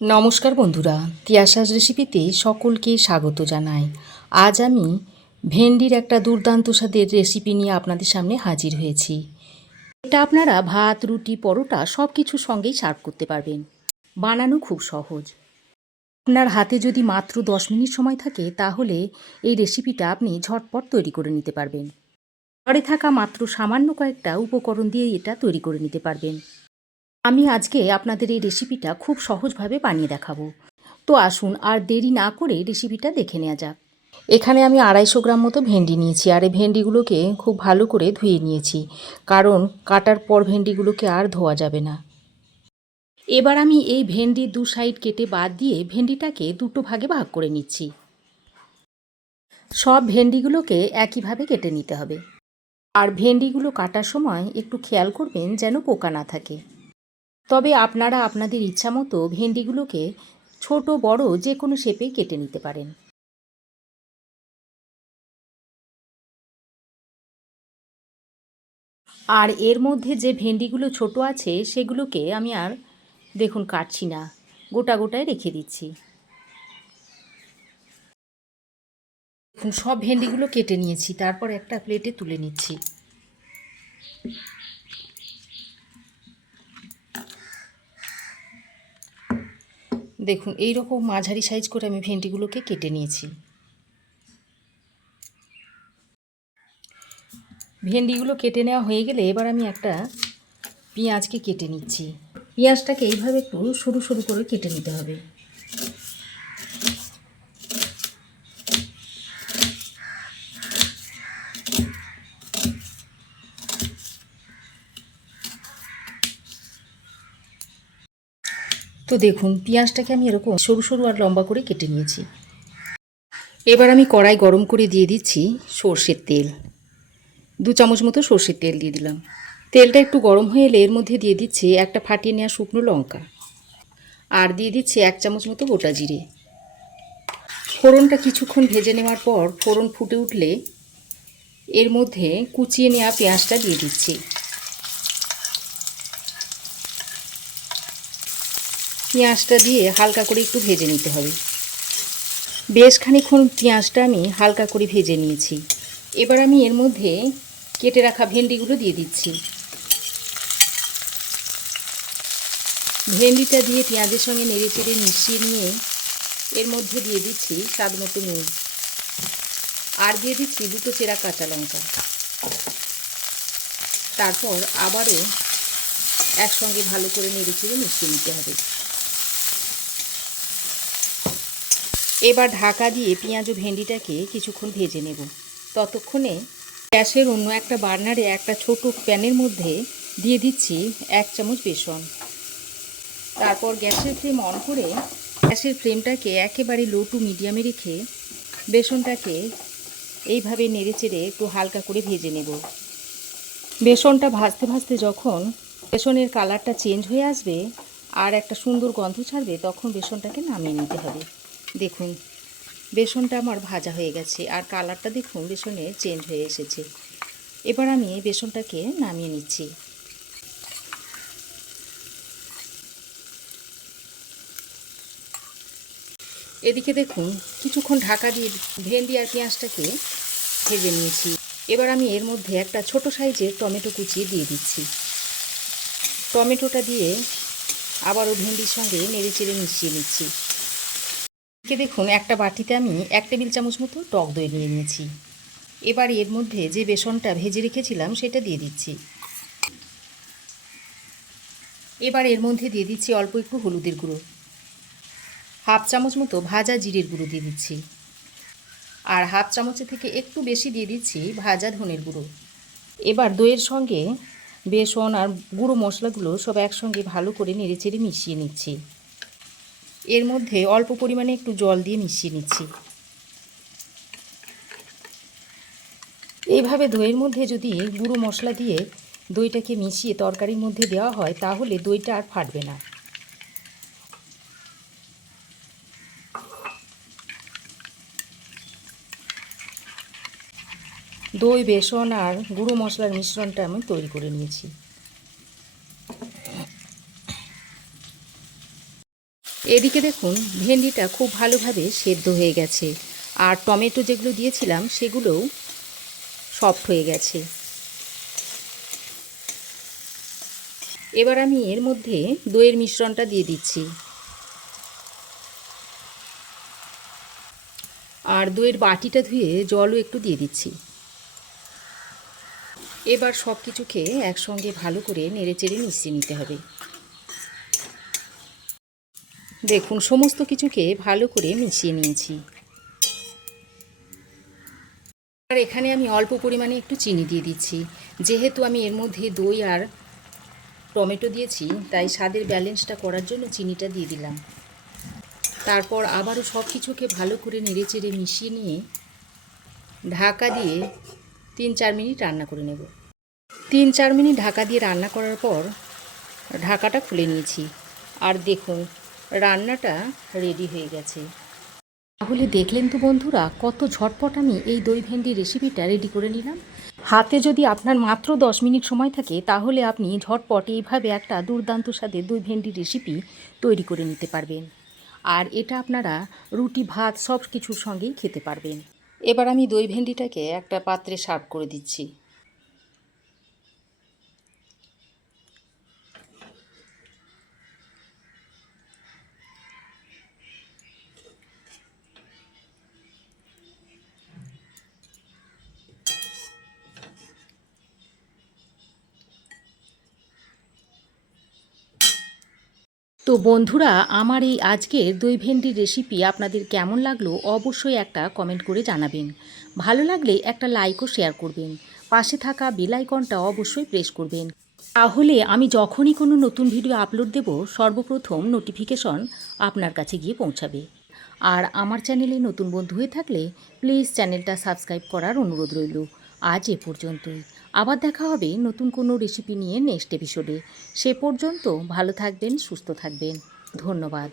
নমস্কার বন্ধুরা, তিয়াসার রেসিপিতে সকলকে স্বাগত জানাই। আজ আমি ভেন্ডির একটা দুর্দান্ত স্বাদের রেসিপি নিয়ে আপনাদের সামনে হাজির হয়েছি। এটা আপনারা ভাত, রুটি, পরোটা সব কিছুর সঙ্গেই সার্ভ করতে পারবেন। বানানো খুব সহজ। আপনার হাতে যদি মাত্র 10 মিনিট সময় থাকে তাহলে এই রেসিপিটা আপনি ঝটপট তৈরি করে নিতে পারবেন। ঘরে থাকা মাত্র সামান্য কয়েকটা উপকরণ দিয়ে এটা তৈরি করে নিতে পারবেন। আমি আজকে আপনাদের এই রেসিপিটা খুব সহজভাবে বানিয়ে দেখাবো। তো আসুন আর দেরি না করে রেসিপিটা দেখে নেওয়া যাক। এখানে আমি 250 গ্রাম মতো ভেন্ডি নিয়েছি, আর এই ভেন্ডিগুলোকে খুব ভালো করে ধুয়ে নিয়েছি, কারণ কাটার পর ভেন্ডিগুলোকে আর ধোয়া যাবে না। এবার আমি এই ভেন্ডির দু সাইড কেটে বাদ দিয়ে ভেন্ডিটাকে দুটো ভাগে ভাগ করে নিচ্ছি। সব ভেন্ডিগুলোকে একইভাবে কেটে নিতে হবে, আর ভেন্ডিগুলো কাটার সময় একটু খেয়াল করবেন যেন পোকা না থাকে। তবে আপনারা আপনাদের ইচ্ছা মতো ভেন্ডিগুলোকে ছোট বড় যে কোনো শেপে কেটে নিতে পারেন। আর এর মধ্যে যে ভেন্ডিগুলো ছোট আছে সেগুলোকে আমি আর দেখুন কাটছি না, গোটা গোটায় রেখে দিচ্ছি। দেখুন সব ভেন্ডিগুলো কেটে নিয়েছি, তারপর একটা প্লেটে তুলে নিচ্ছি। দেখুন এই রকম মাঝারি সাইজ করে আমি ভেন্ডিগুলোকে কেটে নিয়েছি। ভেন্ডিগুলো কেটে নেওয়া হয়ে গেলে এবার আমি একটা পেঁয়াজকে কেটে নিচ্ছি। পেঁয়াজটাকে এইভাবে একটু সরু সরু করে কেটে নিতে হবে। তো দেখুন পেঁয়াজটাকে আমি এরকম সরু সরু আর লম্বা করে কেটে নিয়েছি। এবার আমি কড়াই গরম করে দিয়ে দিচ্ছি সর্ষের তেল। 2 চামচ মতো সর্ষের তেল দিয়ে দিলাম। তেলটা একটু গরম হয়ে এলে এর মধ্যে দিয়ে দিচ্ছি একটা ফাটিয়ে নেওয়া শুকনো লঙ্কা, আর দিয়ে দিচ্ছি 1 চামচ মতো গোটা জিরে। ফোড়নটা কিছুক্ষণ ভেজে নেওয়ার পর ফোড়ন ফুটে উঠলে এর মধ্যে কুচিয়ে নেওয়া পেঁয়াজটা দিয়ে দিচ্ছি। পেঁয়াজটা দিয়ে হালকা করে একটু ভেজে নিতে হবে। বেশ খানিকক্ষণ পেঁয়াজটা আমি হালকা করে ভেজে নিয়েছি। এবার আমি এর মধ্যে কেটে রাখা ভেন্ডিগুলো দিয়ে দিচ্ছি। ভেন্ডিটা দিয়ে পেঁয়াজের সঙ্গে নেড়ে চেড়ে মিশিয়ে নিয়ে এর মধ্যে দিয়ে দিচ্ছি স্বাদ মতো নুন, আর দিয়ে দিচ্ছি 2টো চেরা কাঁচা লঙ্কা। তারপর আবারও একসঙ্গে ভালো করে নেড়ে চেড়ে মিশিয়ে নিতে হবে। এবার ঢাকা দিয়ে পেঁয়াজ ও ভেন্ডিটাকে কিছুক্ষণ ভেজে নেব। ততক্ষণে গ্যাসের অন্য একটা বার্নারে একটা ছোট প্যানের মধ্যে দিয়ে দিচ্ছি 1 চামচ বেসন। তারপর গ্যাসের ফ্লেম অন করে গ্যাসের ফ্লেমটাকে একেবারে লো টু মিডিয়ামে রেখে বেসনটাকে এইভাবে নেড়ে চেড়ে একটু হালকা করে ভেজে নেব। বেসনটা ভাজতে ভাজতে যখন বেসনের কালারটা চেঞ্জ হয়ে আসবে আর একটা সুন্দর গন্ধ ছাড়বে, তখন বেসনটাকে নামিয়ে নিতে হবে। দেখুন বেসনটা আমার ভাজা হয়ে গেছে আর কালারটা দেখুন বেসনের চেঞ্জ হয়ে এসেছে। এবার আমি বেসনটাকে নামিয়ে নিচ্ছি। এদিকে দেখুন কিছুক্ষণ ঢাকা দিয়ে ভেন্ডি আর পেঁয়াজটাকে ভেজে নিয়েছি। এবার আমি এর মধ্যে একটা ছোট সাইজের টমেটো কুচিয়ে দিয়ে দিচ্ছি। টমেটোটা দিয়ে আবারও ভেন্ডির সঙ্গে নেড়ে চেড়ে মিশিয়ে নিচ্ছি। দেখুন একটা বাটিতে আমি 1 টেবিল চামচ মতো টক দই নিয়ে নিয়েছি। এবার এর মধ্যে যে বেসনটা ভেজে রেখেছিলাম সেটা দিয়ে দিচ্ছি। এবার এর মধ্যে দিয়ে দিচ্ছি অল্প একটু হলুদের গুঁড়ো, 1/2 চামচ মতো ভাজা জিরের গুঁড়ো দিয়ে দিচ্ছি, আর 1/2 চামচের থেকে একটু বেশি দিয়ে দিচ্ছি ভাজা ধনের গুঁড়ো। এবার দইয়ের সঙ্গে বেসন আর গুঁড়ো মশলাগুলো সব একসঙ্গে ভালো করে নেড়েচেড়ে মিশিয়ে নিচ্ছি। এর মধ্যে অল্প পরিমাণে একটু জল দিয়ে মিশিয়ে নিচ্ছি। এইভাবে দইয়ের মধ্যে যদি গুঁড়ো মশলা দিয়ে দইটাকে মিশিয়ে তরকারির মধ্যে দেওয়া হয় তাহলে দইটা আর ফাটবে না। দই, বেসন আর গুঁড়ো মশলার মিশ্রণটা আমি তৈরি করে নিয়েছি। এদিকে দেখুন ভেন্ডিটা খুব ভালোভাবে সেদ্ধ হয়ে গেছে, আর টমেটো যেগুলো দিয়েছিলাম সেগুলোও সফট হয়ে গেছে। এবার আমি এর মধ্যে দইয়ের মিশ্রণটা দিয়ে দিচ্ছি, আর দইয়ের বাটিটা ধুয়ে জলও একটু দিয়ে দিচ্ছি। এবার সব কিছুকে একসঙ্গে ভালো করে নেড়েচেড়ে মিশিয়ে নিতে হবে। দেখুন সমস্ত কিছুকে ভালো করে মিশিয়ে নিয়েছি। আর এখানে আমি অল্প পরিমাণে একটু চিনি দিয়ে দিচ্ছি, যেহেতু আমি এর মধ্যে দই আর টমেটো দিয়েছি তাই স্বাদের ব্যালেন্সটা করার জন্য চিনিটা দিয়ে দিলাম। তারপর আবারও সব কিছুকে ভালো করে নেড়েচেড়ে মিশিয়ে নিয়ে ঢাকা দিয়ে 3-4 মিনিট রান্না করে নেব। 3-4 মিনিট ঢাকা দিয়ে রান্না করার পর ঢাকাটা খুলে নিয়েছি, আর দেখুন রান্নাটা রেডি হয়ে গেছে। তাহলে দেখলেন তো বন্ধুরা, কত ঝটপট আমি এই দই ভেন্ডি রেসিপিটা রেডি করে নিলাম। হাতে যদি আপনার মাত্র 10 মিনিট সময় থাকে তাহলে আপনি ঝটপট এইভাবে একটা দুর্দান্ত স্বাদের দই ভেন্ডি রেসিপি তৈরি করে নিতে পারবেন, আর এটা আপনারা রুটি ভাত সব কিছুর সঙ্গেই খেতে পারবেন। এবার আমি দই ভেন্ডিটাকে একটা পাত্রে সার্ভ করে দিচ্ছি। তো বন্ধুরা, আমার এই আজকের দই ভেন্ডির রেসিপি আপনাদের কেমন লাগলো অবশ্যই একটা কমেন্ট করে জানাবেন। ভালো লাগলে একটা লাইক ও শেয়ার করবেন। পাশে থাকা বেল আইকনটা অবশ্যই প্রেস করবেন, তাহলে আমি যখনই কোনো নতুন ভিডিও আপলোড দেব সর্বপ্রথম নোটিফিকেশন আপনার কাছে গিয়ে পৌঁছাবে। আর আমার চ্যানেলে নতুন বন্ধু হয়ে থাকলে প্লিজ চ্যানেলটা সাবস্ক্রাইব করার অনুরোধ রইল। আজ এ পর্যন্তই। আবার দেখা হবে নতুন কোনো রেসিপি নিয়ে নেক্সট এপিসোডে। সে পর্যন্ত ভালো থাকবেন, সুস্থ থাকবেন। ধন্যবাদ।